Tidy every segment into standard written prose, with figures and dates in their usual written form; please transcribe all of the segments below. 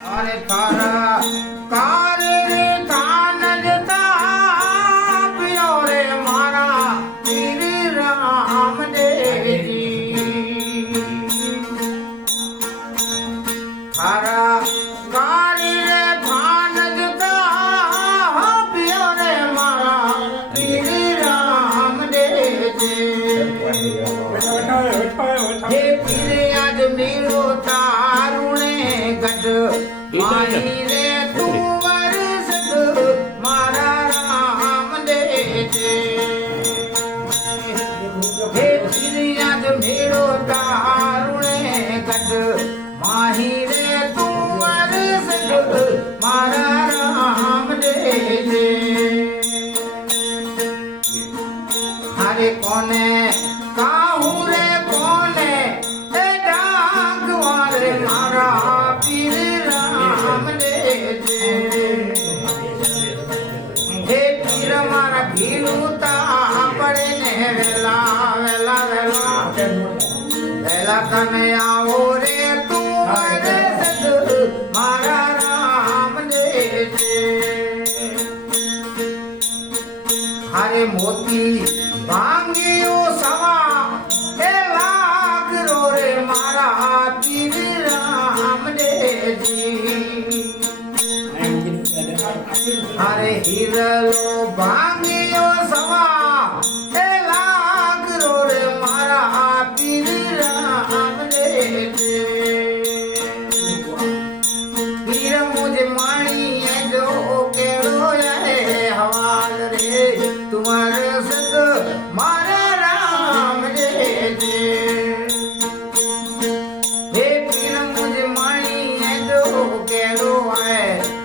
अरे थारा कारे कान जता पियो रे मारा पीर राम देव जी थारा कारे कान जता पियो रे मारा पीर राम देव जी हे पीर आज मेरो तारुणे गड माही रे तू वरसद मारा राम दे हे पीर आज मेरो तारुणे गड माही रे तू वरसद मारा राम दे हरे कोने काहू रे कोने ए डाक वाले मारा पीर राम दे हे पीर मारा भीड़ूता पड़े ने वेला वेला वेला वेला कने आओ रे तू रे सद मारा राम दे हरे मोती भांगियो सवा ए लाग रो रे मारा पीर राम दे हरे हिरलो भांगियो सवा ए लाग रो रे मारा पीर राम दे पीर मुझे माणी है जो केड़ो है हवाल रे तुम्हारे सद मारा राम दे हे पीर मुझे माणी है जो केड़ो है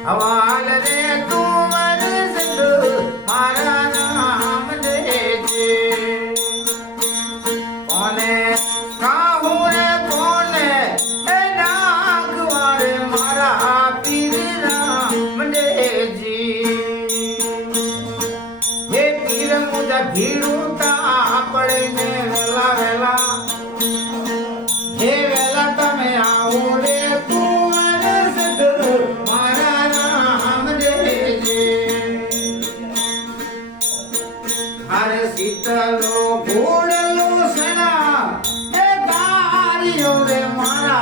हवाल रे तुम्हारे सद मारा राम दे कोने काहू रे कोने ए डाक वाले मारा पीर राम दे हे पीर मुझा भीड़ूता पड़े ने वेला वेला हे वेला तमे आओ रे तू अरे सद मारा राम दे हरे शीतलो घोड़लो सना हे गारियो रे मारा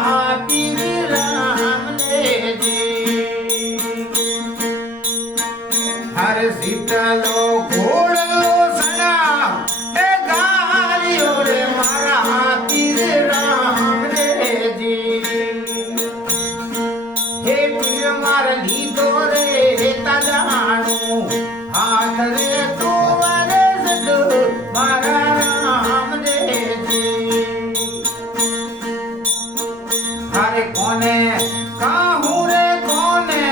पीर राम दे हरे शीतलो घोड़लो सना ए गारियो रे मारा पीर राम दे हे पीर मार लीधो रे तजाणू हाथ रे तो रे सद मारा राम दे हरे कोने काहू रे कोने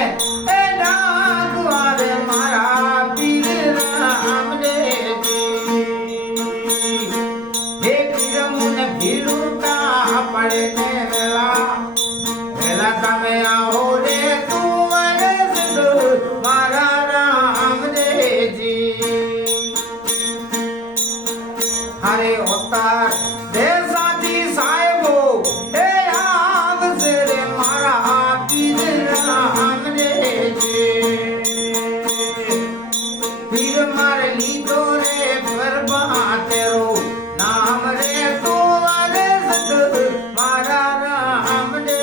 ए डाक वाले मारा पीर राम दे हे पीर मुने भीड़ूता पड़े ने वेला वेला तमे आओ रे तू रे सद मारा राम दे हरे अवतार दे साथी साहेबो ए आग से रे मारा पीर राम दे पीर मार लीधो रे परबा तेरो नाम रे तो रे सद मारा राम दे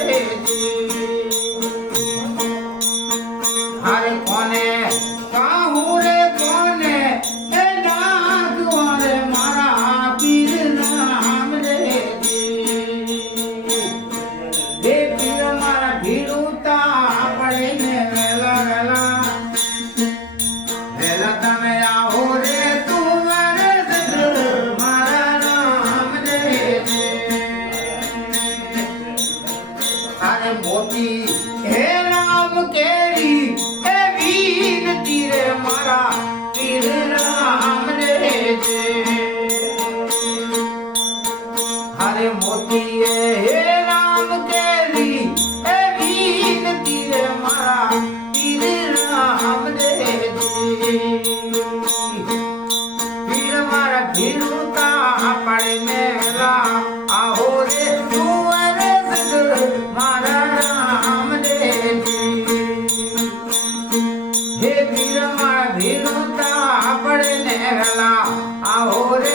हरे कोने काहू रे कोने ए डाक वाले मारा पीर राम दे हे पीर मारा भीड़ूता पड़े ने वेला वेला वेला तमे आओ रे तू रे सद मारा राम दे हरे मोती हे राम केरी हे वीर વેલા આવો રે